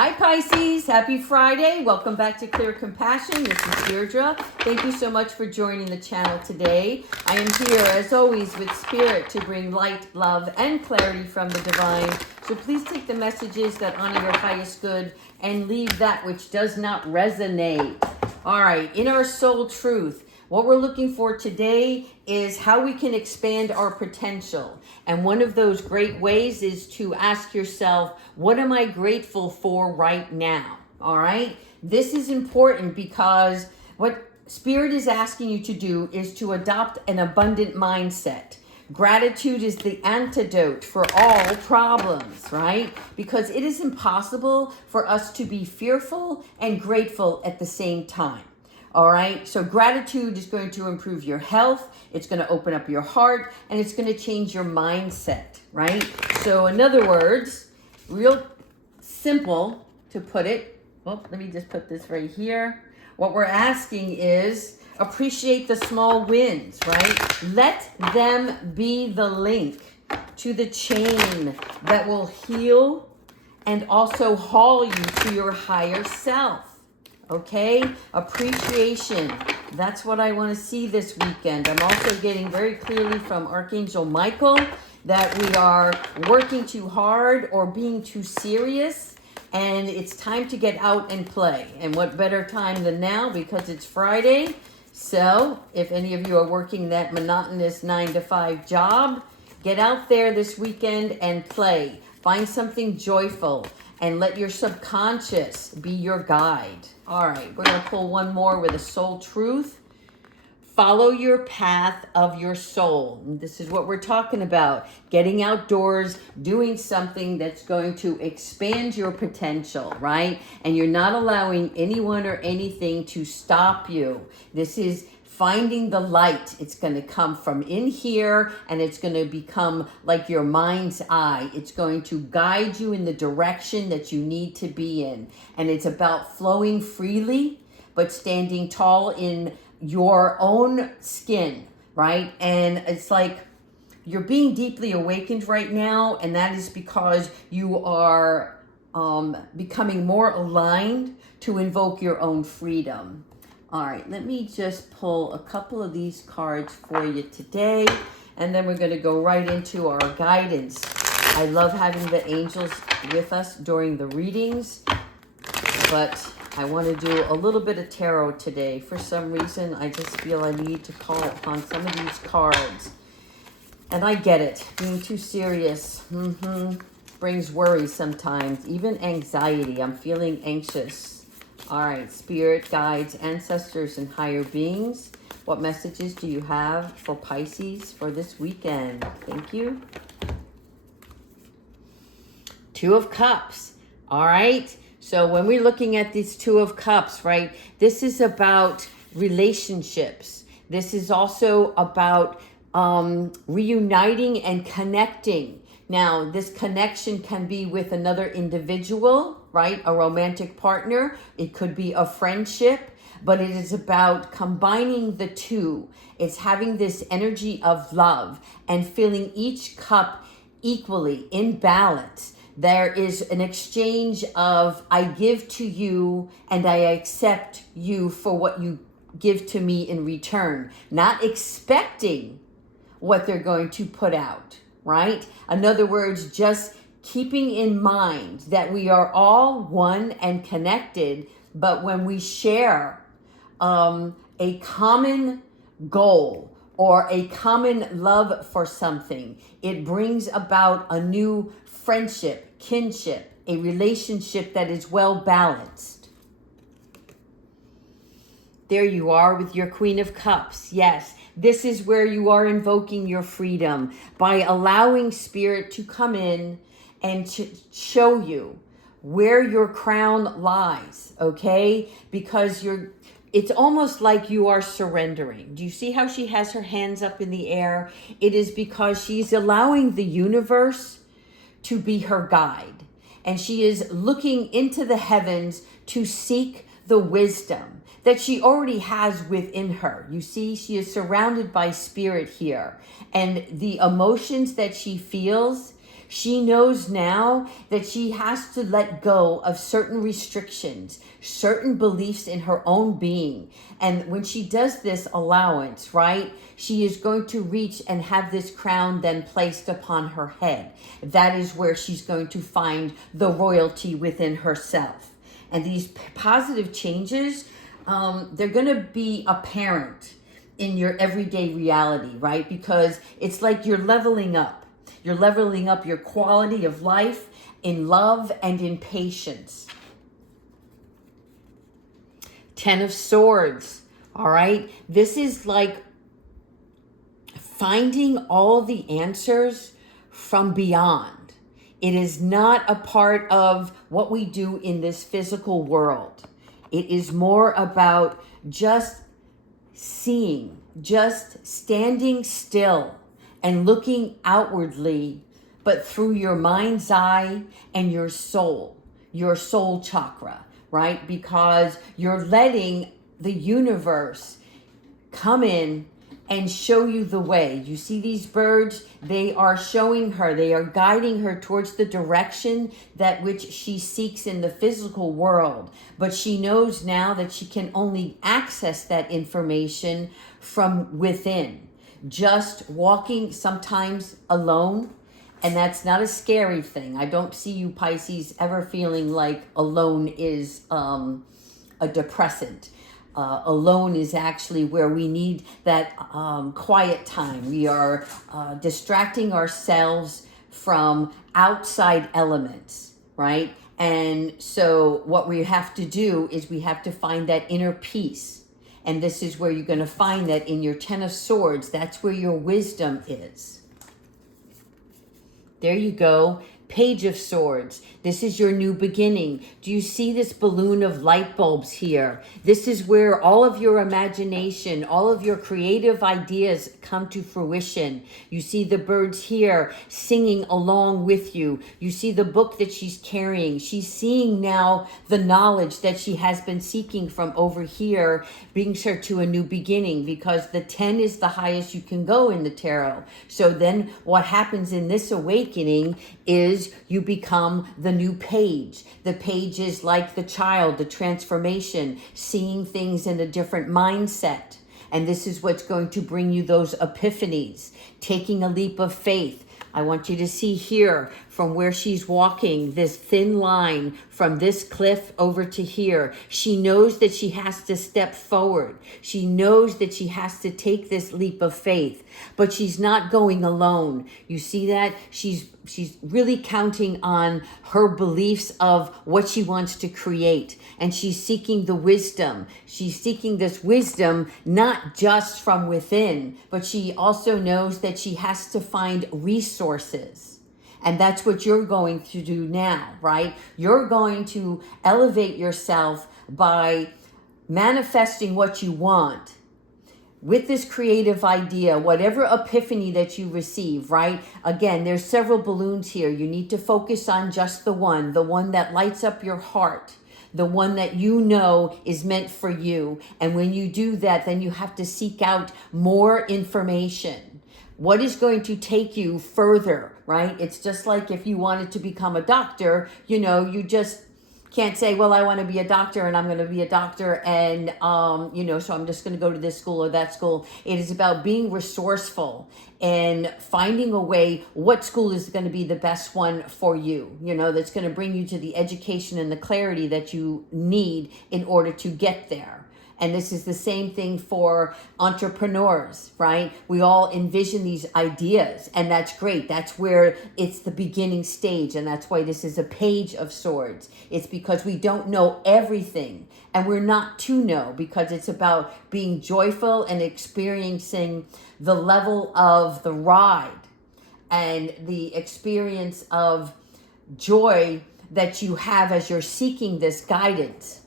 Hi Pisces, happy Friday. Welcome back to Clear Compassion. This is Deirdre. Thank you so much for joining the channel today. I am here as always with Spirit to bring light, love, and clarity from the divine. So please take the messages that honor your highest good and leave that which does not resonate. All right, in our soul truth, what we're looking for today is how we can expand our potential. And one of those great ways is to ask yourself, what am I grateful for right now? All right. This is important because what Spirit is asking you to do is to adopt an abundant mindset. Gratitude is the antidote for all problems, right? Because it is impossible for us to be fearful and grateful at the same time. All right. So gratitude is going to improve your health. It's going to open up your heart and it's going to change your mindset, right? So in other words, real simple to put it. Well, let me just put this right here. What we're asking is appreciate the small wins, right? Let them be the link to the chain that will heal and also haul you to your higher self. Okay, appreciation. That's what I want to see this weekend. I'm also getting very clearly from Archangel Michael that we are working too hard or being too serious, and it's time to get out and play. And what better time than now because it's Friday. So if any of you are working that monotonous 9-to-5 job, get out there this weekend and play. Find something joyful and let your subconscious be your guide. All right, we're going to pull one more with a soul truth. Follow your path of your soul. And this is what we're talking about. Getting outdoors, doing something that's going to expand your potential, right? And you're not allowing anyone or anything to stop you. This is finding the light. It's going to come from in here and it's going to become like your mind's eye. It's going to guide you in the direction that you need to be in. And it's about flowing freely, but standing tall in your own skin, right? And it's like you're being deeply awakened right now. And that is because you are becoming more aligned to invoke your own freedom. All right, let me just pull a couple of these cards for you today, and then we're going to go right into our guidance. I love having the angels with us during the readings, but I want to do a little bit of tarot today. For some reason, I just feel I need to call upon some of these cards. And I get it, being too serious brings worry sometimes, even anxiety. I'm feeling anxious. All right, spirit, guides, ancestors, and higher beings. What messages do you have for Pisces for this weekend? Thank you. Two of Cups. All right. So when we're looking at these Two of Cups, right, this is about relationships. This is also about reuniting and connecting. Now, this connection can be with another individual, right? A romantic partner. It could be a friendship, but it is about combining the two. It's having this energy of love and filling each cup equally in balance. There is an exchange of I give to you and I accept you for what you give to me in return, not expecting what they're going to put out, right? In other words, just keeping in mind that we are all one and connected, but when we share a common goal or a common love for something, it brings about a new friendship, kinship, a relationship that is well balanced. There you are with your Queen of Cups. Yes, this is where you are invoking your freedom by allowing Spirit to come in and show you where your crown lies, okay? Because it's almost like you are surrendering. Do you see how she has her hands up in the air? It is because she's allowing the universe to be her guide. And she is looking into the heavens to seek the wisdom that she already has within her. You see, she is surrounded by Spirit here. And the emotions that she feels, She knows now that she has to let go of certain restrictions, certain beliefs in her own being. And when she does this allowance, right, she is going to reach and have this crown then placed upon her head. That is where she's going to find the royalty within herself. And these positive changes, they're going to be apparent in your everyday reality, right? Because it's like you're leveling up. You're leveling up your quality of life in love and in patience. 10 of Swords, all right? This is like finding all the answers from beyond. It is not a part of what we do in this physical world. It is more about just seeing, just standing still and looking outwardly, but through your mind's eye and your soul chakra, right? Because you're letting the universe come in and show you the way. You see these birds, they are showing her, they are guiding her towards the direction that which she seeks in the physical world. But she knows now that she can only access that information from within. Just walking sometimes alone, and that's not a scary thing. I don't see you Pisces ever feeling like alone is a depressant. Alone is actually where we need that quiet time. We are distracting ourselves from outside elements, right? And so what we have to do is we have to find that inner peace. And this is where you're going to find that in your 10 of Swords. That's where your wisdom is. There you go. Page of Swords. This is your new beginning. Do you see this balloon of light bulbs here? This is where all of your imagination, all of your creative ideas come to fruition. You see the birds here singing along with you. You see the book that she's carrying. She's seeing now the knowledge that she has been seeking from over here, brings her to a new beginning, because the 10 is the highest you can go in the tarot. So then what happens in this awakening is you become the new page. The page is like the child, the transformation, seeing things in a different mindset. And this is what's going to bring you those epiphanies, taking a leap of faith. I want you to see here from where she's walking, this thin line from this cliff over to here. She knows that she has to step forward. She knows that she has to take this leap of faith, but she's not going alone. You see that? She's really counting on her beliefs of what she wants to create. And she's seeking the wisdom. She's seeking this wisdom not just from within, but she also knows that she has to find resources. And that's what you're going to do now, right? You're going to elevate yourself by manifesting what you want with this creative idea, whatever epiphany that you receive, right? Again, there's several balloons here. You need to focus on just the one that lights up your heart, the one that you know is meant for you. And when you do that, then you have to seek out more information. What is going to take you further, right? It's just like if you wanted to become a doctor, you just can't say, well, I want to be a doctor and I'm going to be a doctor and, so I'm just going to go to this school or that school. It is about being resourceful and finding a way, what school is going to be the best one for you, that's going to bring you to the education and the clarity that you need in order to get there. And this is the same thing for entrepreneurs, right? We all envision these ideas, and that's great. That's where it's the beginning stage, and that's why this is a Page of Swords. It's because we don't know everything, and we're not to know, because it's about being joyful and experiencing the level of the ride and the experience of joy that you have as you're seeking this guidance.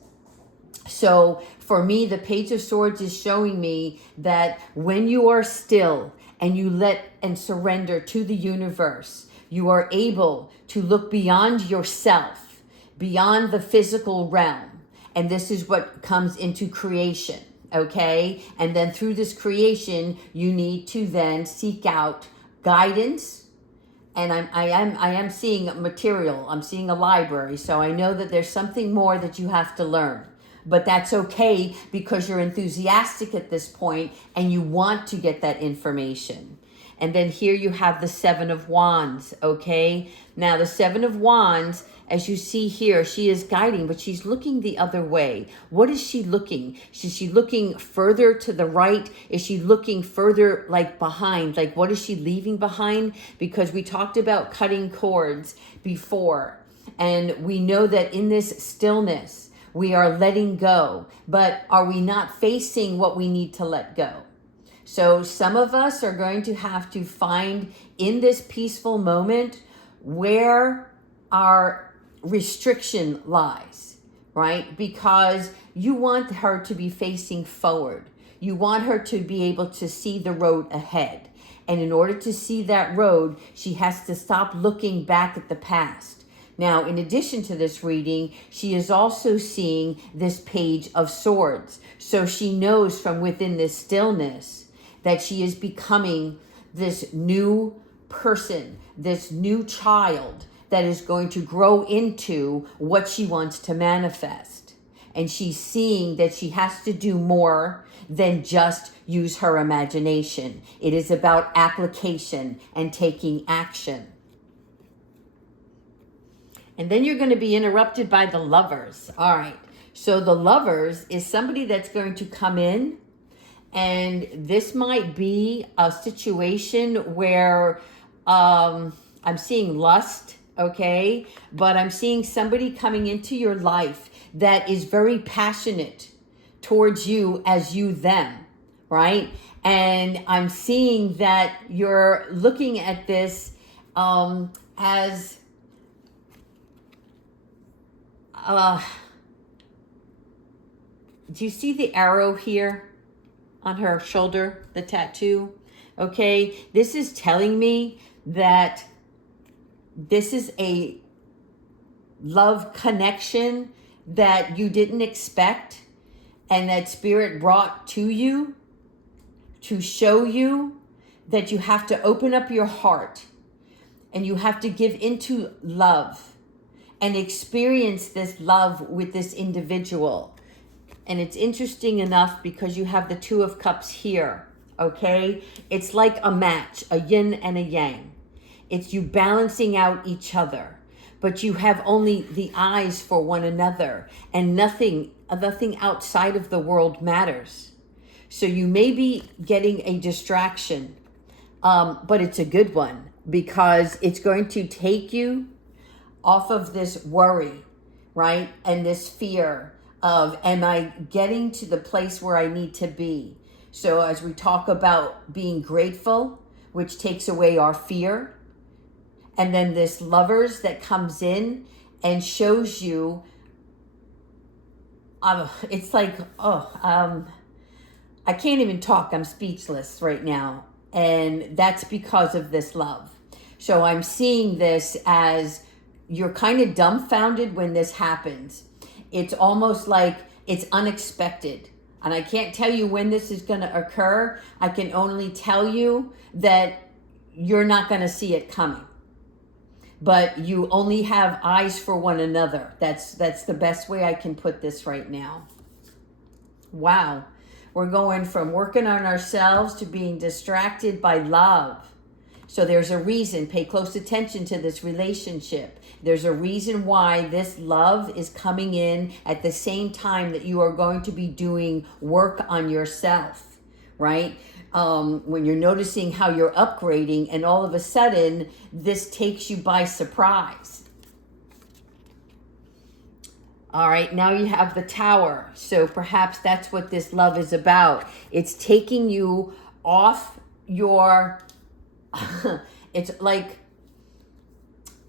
So for me, the Page of Swords is showing me that when you are still and you let and surrender to the universe, you are able to look beyond yourself, beyond the physical realm. And this is what comes into creation, okay? And then through this creation, you need to then seek out guidance and I am seeing material. I'm seeing a library, so I know that there's something more that you have to learn. But that's okay because you're enthusiastic at this point and you want to get that information. And then here you have the Seven of Wands, okay? Now the Seven of Wands, as you see here, she is guiding, but she's looking the other way. What is she looking? Is she looking further to the right? Is she looking further like behind? Like what is she leaving behind? Because we talked about cutting cords before. And we know that in this stillness, we are letting go. But are we not facing what we need to let go? So some of us are going to have to find in this peaceful moment where our restriction lies, right? Because you want her to be facing forward. You want her to be able to see the road ahead. And in order to see that road, she has to stop looking back at the past. Now, in addition to this reading, she is also seeing this Page of Swords. So she knows from within this stillness that she is becoming this new person, this new child that is going to grow into what she wants to manifest. And she's seeing that she has to do more than just use her imagination. It is about application and taking action. And then you're going to be interrupted by the Lovers. All right. So the Lovers is somebody that's going to come in. And this might be a situation where I'm seeing lust, okay? But I'm seeing somebody coming into your life that is very passionate towards you as you them, right? And I'm seeing that you're looking at this as... do you see the arrow here on her shoulder, the tattoo? Okay, this is telling me that this is a love connection that you didn't expect and that Spirit brought to you to show you that you have to open up your heart and you have to give into love and experience this love with this individual. And it's interesting enough because you have the Two of Cups here, okay? It's like a match, a yin and a yang. It's you balancing out each other, but you have only the eyes for one another and nothing outside of the world matters. So you may be getting a distraction, but it's a good one because it's going to take you off of this worry, right? And this fear of, am I getting to the place where I need to be? So as we talk about being grateful, which takes away our fear, and then this Lovers that comes in and shows you, it's like, I can't even talk. I'm speechless right now. And that's because of this love. So I'm seeing this as you're kind of dumbfounded when this happens. It's almost like it's unexpected. And I can't tell you when this is going to occur. I can only tell you that you're not going to see it coming. But you only have eyes for one another. That's the best way I can put this right now. Wow. We're going from working on ourselves to being distracted by love. So there's a reason. Pay close attention to this relationship. There's a reason why this love is coming in at the same time that you are going to be doing work on yourself, right? When you're noticing how you're upgrading and all of a sudden this takes you by surprise. All right, now you have the Tower. So perhaps that's what this love is about. It's taking you off your... it's like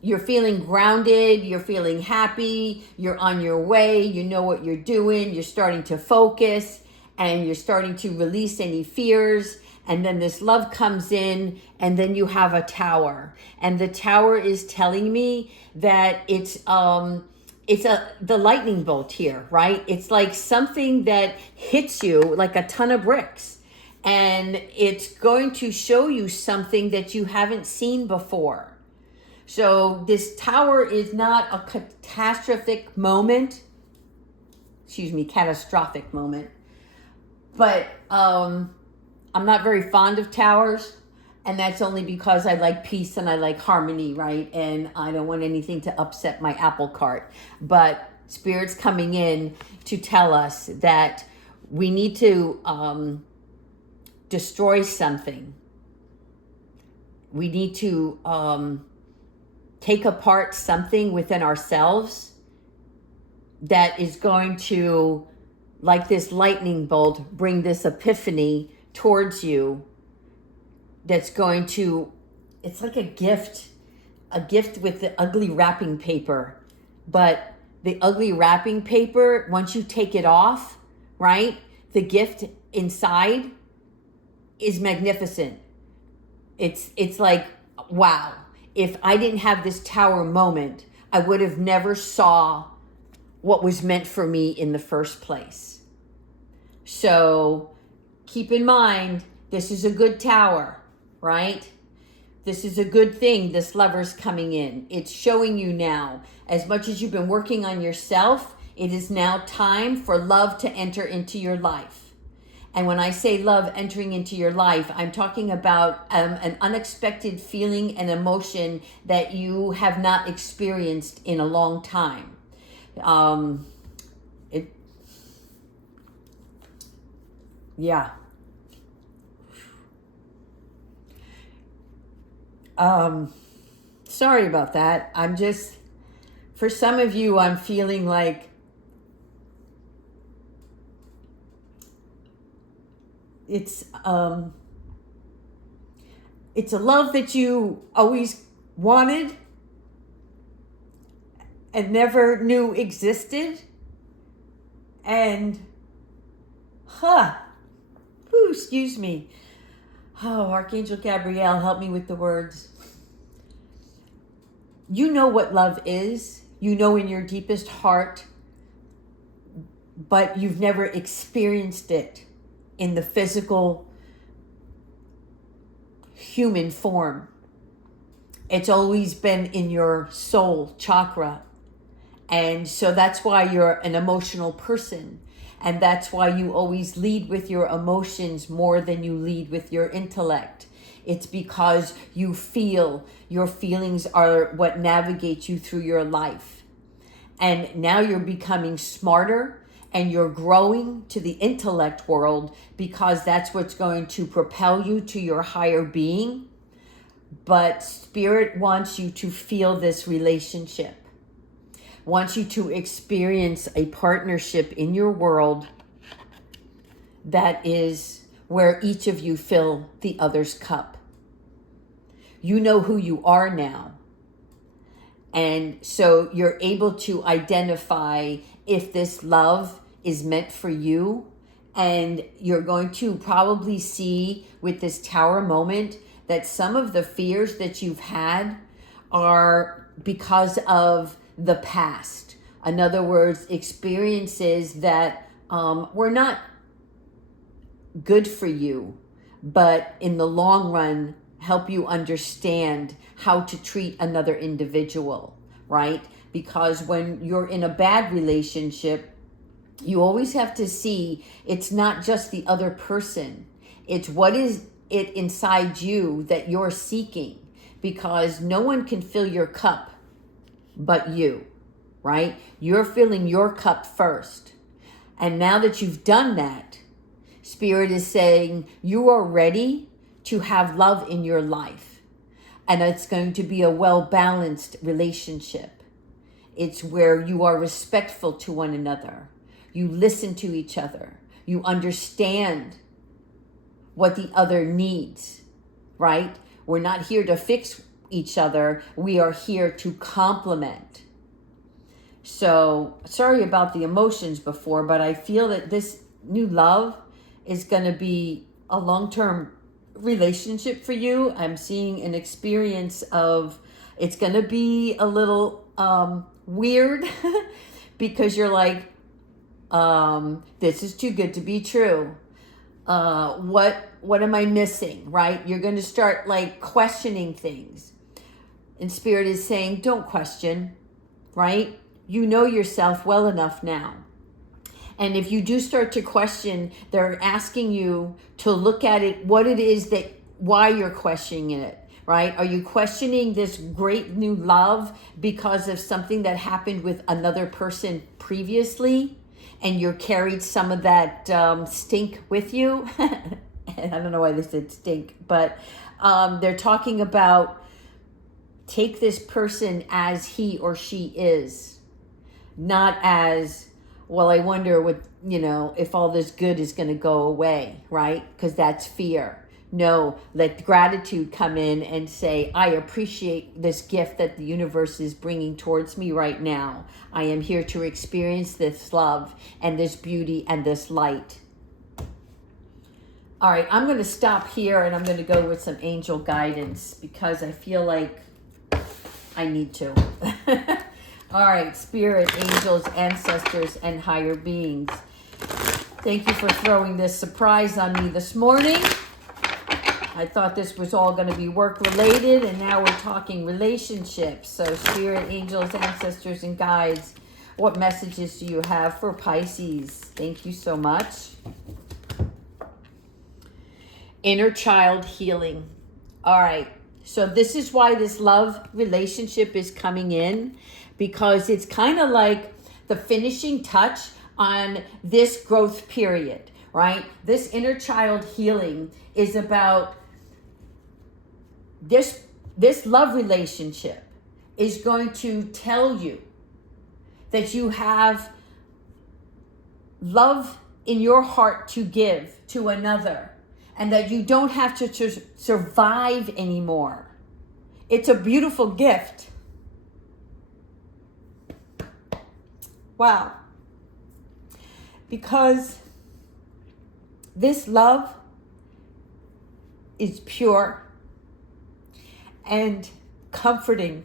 you're feeling grounded, you're feeling happy, you're on your way, you know what you're doing, you're starting to focus, and you're starting to release any fears. And then this love comes in, and then you have a Tower. And the Tower is telling me that it's the lightning bolt here, right? It's like something that hits you like a ton of bricks. And it's going to show you something that you haven't seen before. So this tower is not a catastrophic moment. Catastrophic moment. But I'm not very fond of towers. And that's only because I like peace and I like harmony, right? And I don't want anything to upset my apple cart. But Spirit's coming in to tell us that we need to destroy something. We need to take apart something within ourselves that is going to, like this lightning bolt, bring this epiphany towards you. That's going to, it's like a gift with the ugly wrapping paper. But the ugly wrapping paper, once you take it off, right, the gift inside is magnificent. It's like, wow, if I didn't have this tower moment, I would have never saw what was meant for me in the first place. So keep in mind, this is a good tower. Right? This is a good thing. This Lover's coming in. It's showing you now, as much as you've been working on yourself, it is now time for love to enter into your life. And when I say love entering into your life, I'm talking about an unexpected feeling and emotion that you have not experienced in a long time. Yeah. Sorry about that. For some of you, I'm feeling like it's a love that you always wanted and never knew existed. And, excuse me. Oh, Archangel Gabrielle, help me with the words. You know what love is. You know in your deepest heart, but you've never experienced it in the physical human form. It's always been in your soul chakra. And so that's why you're an emotional person. And that's why you always lead with your emotions more than you lead with your intellect. It's because you feel, your feelings are what navigates you through your life. And now you're becoming smarter and you're growing to the intellect world because that's what's going to propel you to your higher being. But Spirit wants you to feel this relationship, wants you to experience a partnership in your world that is where each of you fill the other's cup. You know who you are now. And so you're able to identify if this love is meant for you. And you're going to probably see with this tower moment that some of the fears that you've had are because of the past. In other words, experiences that were not good for you, but in the long run, help you understand how to treat another individual, right? Because when you're in a bad relationship, you always have to see it's not just the other person. It's what is it inside you that you're seeking, because no one can fill your cup but you, right? You're filling your cup first. And now that you've done that, Spirit is saying you are ready to have love in your life. And it's going to be a well-balanced relationship. It's where you are respectful to one another. You listen to each other. You understand what the other needs, right? We're not here to fix each other. We are here to complement. So sorry about the emotions before, but I feel that this new love is going to be a long-term relationship for you. I'm seeing an experience of, it's going to be a little weird because you're like, this is too good to be true. What am I missing, right? You're going to start like questioning things. And Spirit is saying, don't question, right? You know yourself well enough now. And if you do start to question, they're asking you to look at it, what it is that, why you're questioning it, right? Are you questioning this great new love because of something that happened with another person previously? And you carried some of that stink with you? I don't know why they said stink, but they're talking about take this person as he or she is, not as, well, I wonder what, if all this good is going to go away, right? Because that's fear. No, let gratitude come in and say, I appreciate this gift that the universe is bringing towards me right now. I am here to experience this love and this beauty and this light. All right, I'm going to stop here and I'm going to go with some angel guidance because I feel like I need to. All right, spirit, angels, ancestors, and higher beings. Thank you for throwing this surprise on me this morning. I thought this was all going to be work related, and now we're talking relationships. So spirit, angels, ancestors, and guides, what messages do you have for Pisces? Thank you so much. Inner child healing. All right. So this is why this love relationship is coming in, because it's kind of like the finishing touch on this growth period, right? This inner child healing is about this love relationship is going to tell you that you have love in your heart to give to another, and that you don't have to survive anymore. It's a beautiful gift. Wow. Because this love is pure and comforting.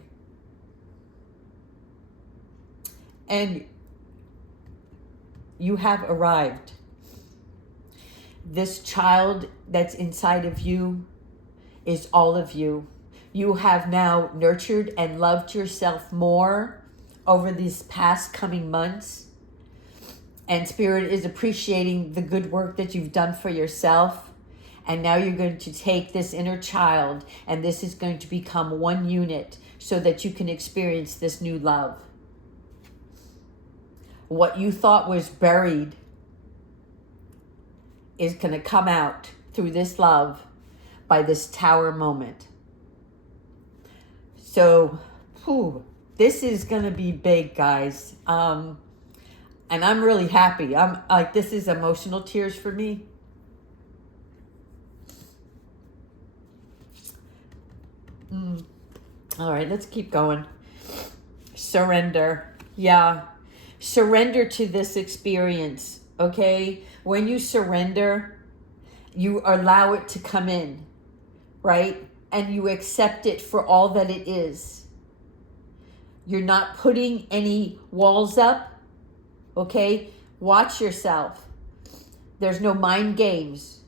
And you have arrived. This child that's inside of you is all of you. You have now nurtured and loved yourself more over these past coming months. And Spirit is appreciating the good work that you've done for yourself. And now you're going to take this inner child, and this is going to become one unit so that you can experience this new love. What you thought was buried is going to come out through this love by this tower moment. So, this is going to be big, guys. And I'm really happy. I'm like, this is emotional tears for me. All right, let's keep going. Surrender. Yeah. Surrender to this experience, okay? When you surrender, you allow it to come in, right? And you accept it for all that it is. You're not putting any walls up, okay? Watch yourself. There's no mind games.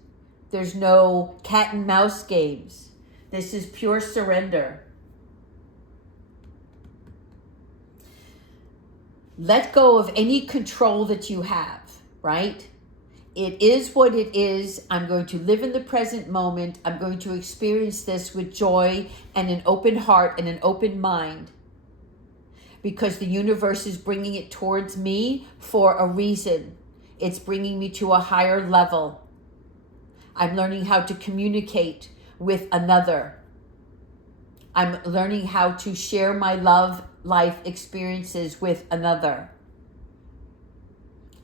There's no cat and mouse games. This is pure surrender. Let go of any control that you have, right? It is what it is. I'm going to live in the present moment. I'm going to experience this with joy and an open heart and an open mind, because the universe is bringing it towards me for a reason. It's bringing me to a higher level. I'm learning how to communicate with another. I'm learning how to share my love life experiences with another.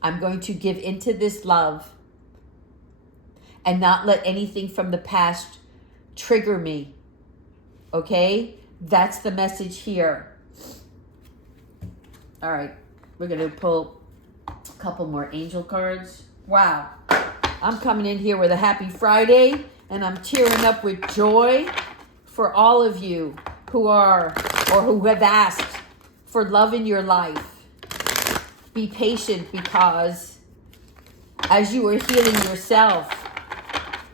I'm going to give into this love and not let anything from the past trigger me. Okay? That's the message here. All right. We're going to pull a couple more angel cards. Wow. I'm coming in here with a happy Friday, and I'm tearing up with joy for all of you who are or who have asked for love in your life. Be patient, because as you were healing yourself,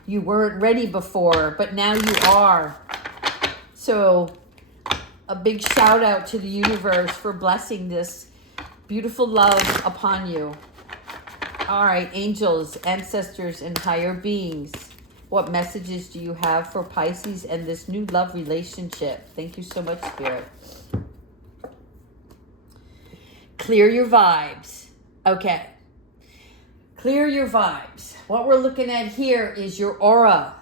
you weren't ready before, but now you are. So a big shout out to the universe for blessing this beautiful love upon you. All right, angels, ancestors, and higher beings. What messages do you have for Pisces and this new love relationship? Thank you so much, Spirit. Clear your vibes. Okay. Clear your vibes. What we're looking at here is your aura,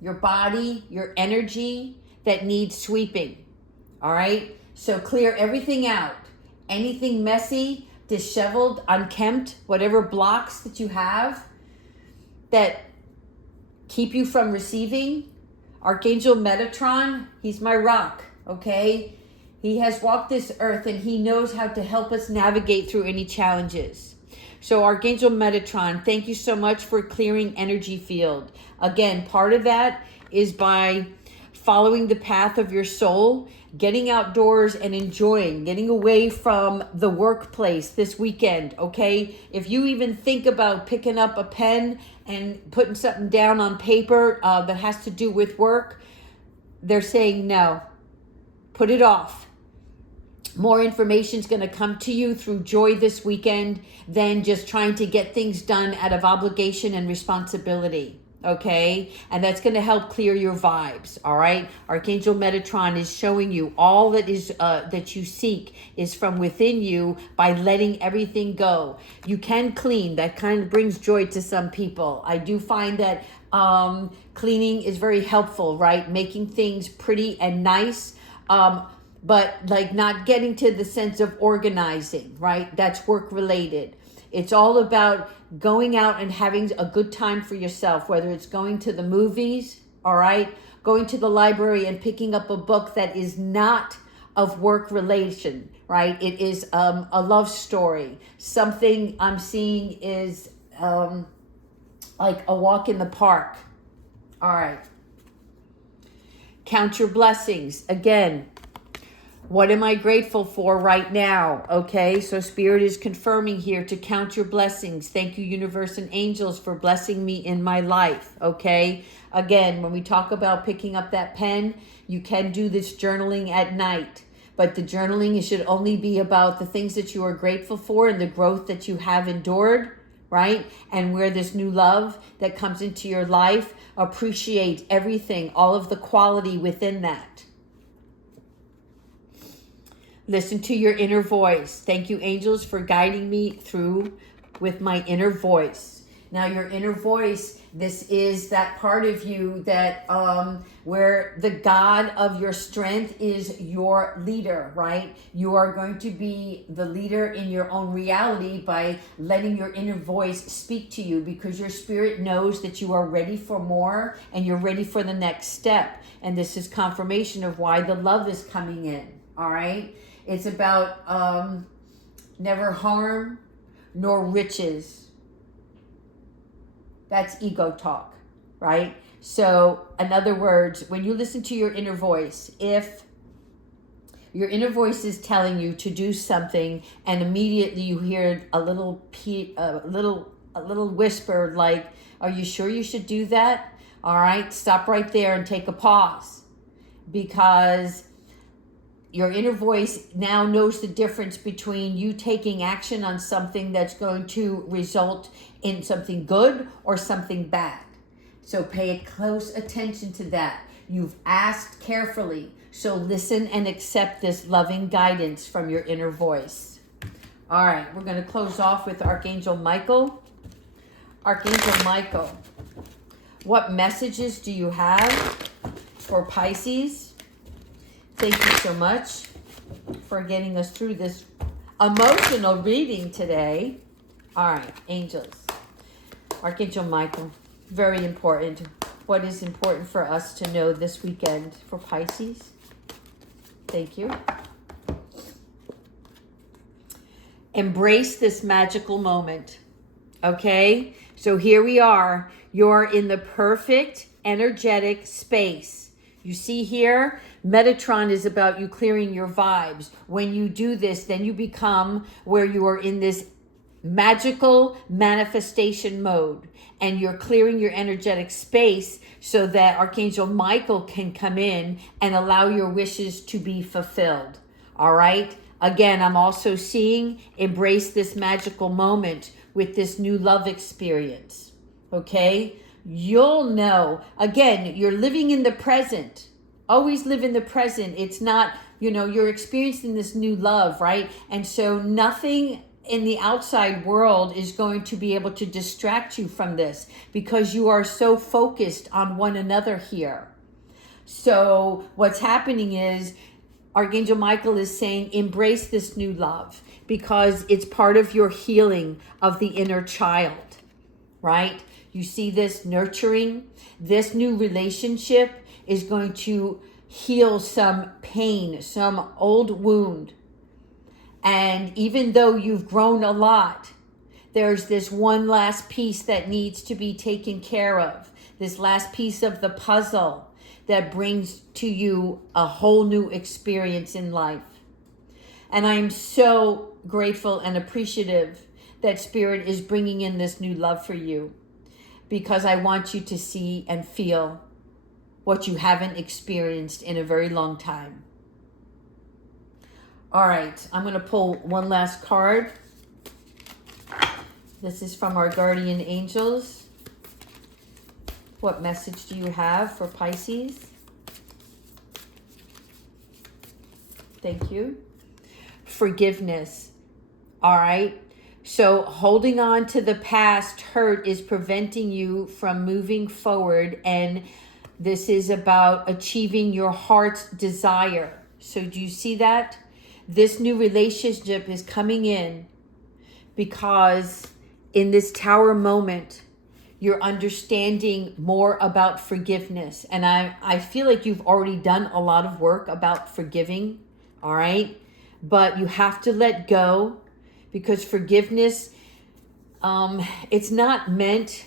your body, your energy that needs sweeping. All right? So clear everything out. Anything messy, disheveled, unkempt, whatever blocks that you have that keep you from receiving. Archangel Metatron, he's my rock, okay? He has walked this earth and he knows how to help us navigate through any challenges. So Archangel Metatron, thank you so much for clearing energy field. Again, part of that is by following the path of your soul, getting outdoors and enjoying, getting away from the workplace this weekend, okay? If you even think about picking up a pen and putting something down on paper that has to do with work, they're saying no, put it off. More information is going to come to you through joy this weekend than just trying to get things done out of obligation and responsibility. Okay, and that's going to help clear your vibes. All right, Archangel Metatron is showing you all that is that you seek is from within you by letting everything go. You can clean. That kind of brings joy to some people. I do find that cleaning is very helpful, right? Making things pretty and nice. But like not getting to the sense of organizing, right? That's work related. It's all about going out and having a good time for yourself, whether it's going to the movies, all right, going to the library and picking up a book that is not of work relation, right? It is a love story. Something I'm seeing is like a walk in the park. All right. Count your blessings. Again, what am I grateful for right now? Okay, so Spirit is confirming here to count your blessings. Thank you, universe and angels, for blessing me in my life. Okay, again, when we talk about picking up that pen, you can do this journaling at night. But the journaling should only be about the things that you are grateful for and the growth that you have endured, right? And where this new love that comes into your life, appreciate everything, all of the quality within that. Listen to your inner voice. Thank you, angels, for guiding me through with my inner voice. Now, your inner voice, this is that part of you that where the God of your strength is your leader, right? You are going to be the leader in your own reality by letting your inner voice speak to you, because your spirit knows that you are ready for more and you're ready for the next step. And this is confirmation of why the love is coming in, all right? It's about never harm nor riches. That's ego talk, right? So, in other words, when you listen to your inner voice, if your inner voice is telling you to do something and immediately you hear a little whisper like, "Are you sure you should do that?" All right, stop right there and take a pause, because your inner voice now knows the difference between you taking action on something that's going to result in something good or something bad. So pay close attention to that. You've asked carefully, so listen and accept this loving guidance from your inner voice. All right, we're going to close off with Archangel Michael. Archangel Michael, what messages do you have for Pisces? Thank you so much for getting us through this emotional reading today. All right, angels. Archangel Michael, very important. What is important for us to know this weekend for Pisces? Thank you. Embrace this magical moment. Okay? So here we are. You're in the perfect energetic space. You see here, Metatron is about you clearing your vibes. When you do this, then you become where you are in this magical manifestation mode, and you're clearing your energetic space so that Archangel Michael can come in and allow your wishes to be fulfilled. All right. Again, I'm also seeing embrace this magical moment with this new love experience. Okay. You'll know. Again, you're living in the present. Always live in the present. It's not, you're experiencing this new love, right? And so nothing in the outside world is going to be able to distract you from this because you are so focused on one another here. So what's happening is Archangel Michael is saying, embrace this new love because it's part of your healing of the inner child, right? You see this nurturing, this new relationship is going to heal some pain, some old wound. And even though you've grown a lot, there's this one last piece that needs to be taken care of. This last piece of the puzzle that brings to you a whole new experience in life. And I am so grateful and appreciative that Spirit is bringing in this new love for you, because I want you to see and feel what you haven't experienced in a very long time. All right, I'm going to pull one last card. This is from our guardian angels. What message do you have for Pisces? Thank you. Forgiveness. All right. So holding on to the past hurt is preventing you from moving forward, and this is about achieving your heart's desire. So do you see that? This new relationship is coming in because in this Tower moment, you're understanding more about forgiveness. And I feel like you've already done a lot of work about forgiving, all right? But you have to let go, because forgiveness, it's not meant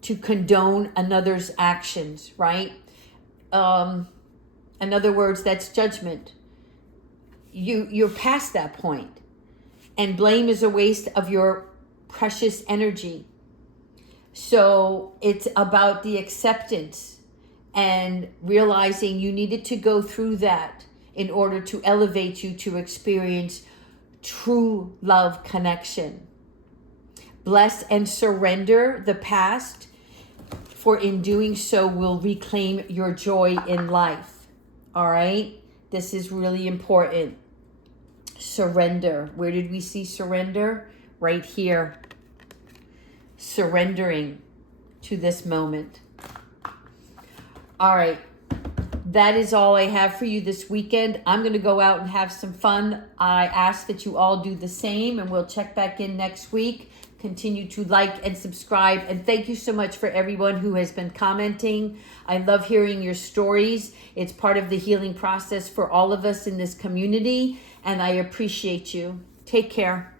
to condone another's actions, right? In other words, that's judgment. You're past that point. And blame is a waste of your precious energy. So it's about the acceptance and realizing you needed to go through that in order to elevate you to experience true love connection. Bless and surrender the past, for in doing so will reclaim your joy in life. All right? This is really important. Surrender. Where did we see surrender? Right here. Surrendering to this moment. All right. That is all I have for you this weekend. I'm going to go out and have some fun. I ask that you all do the same, and we'll check back in next week. Continue to like and subscribe. And thank you so much for everyone who has been commenting. I love hearing your stories. It's part of the healing process for all of us in this community, and I appreciate you. Take care.